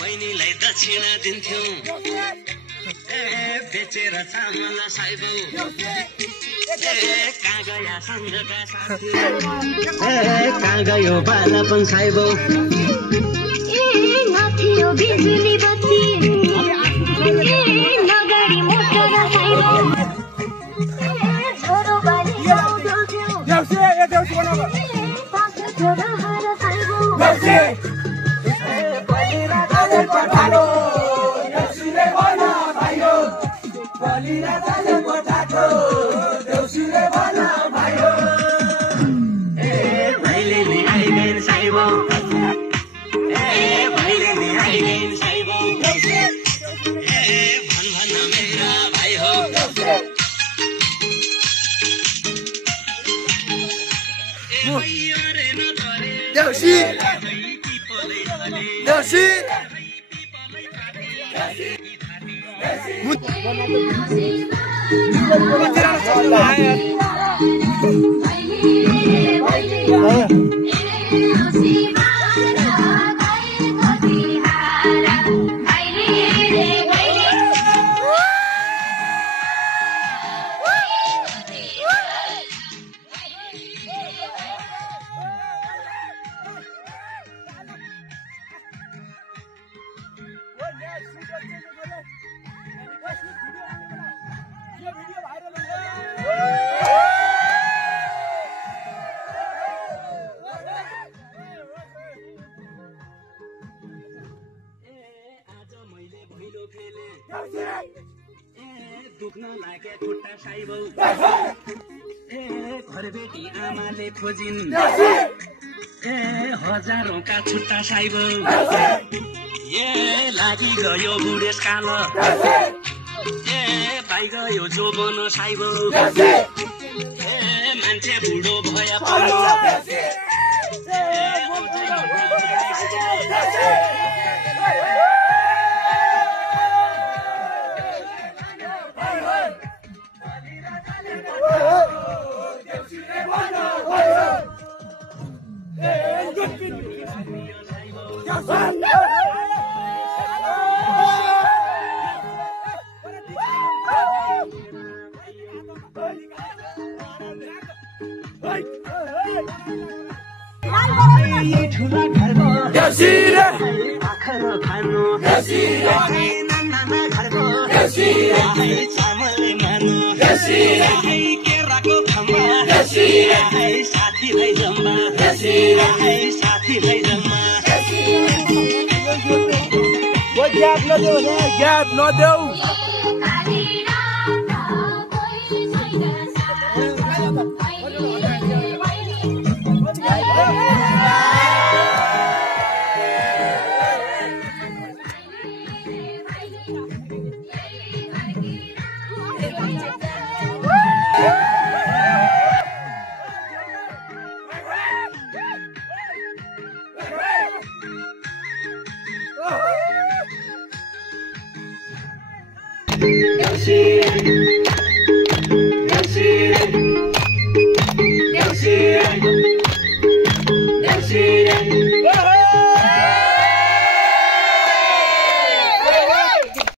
बहिनीलाई दक्षिणा दिन्थ्यौ बेचेर चामल साइबौ कहाँ गया सम्झका साथी कहाँ गयो बालापन साइबौ नथियो बिजुली बत्ती नगरी मोटर साइबौ छोरो बाली देउसी बनाऊ पाँच छोरा हार साइबौ पठालो देउसीले बना भाइयो बलिरा जाने पठालो देउसीले बना भाइयो ए भाइले नि आइगएन साइबौ ए भाइले नि आइगएन साइबौ ए भन भन मेरा भाइ हो देउसी देउसी दुख्न लागे खुट्टा साइबौ ए घरबेटी आमाले खोजिन् ए हजारौंका छुट्टा साइबौ ए लागि गयो बुढेसकाल ए पाइ गयो जोबन साइबौ ए मान्छे बुढो भए पनि ठुला घरको देउसी रे आखरो खानु देउसी रे नाना घरको देउसी रे चामल मानु देउसी रे केराको खम्बा देउसी रे साथी भाइ जम्मा देउसी रे साथी भाइ जम्मा वो ग्याप न देऊ Deus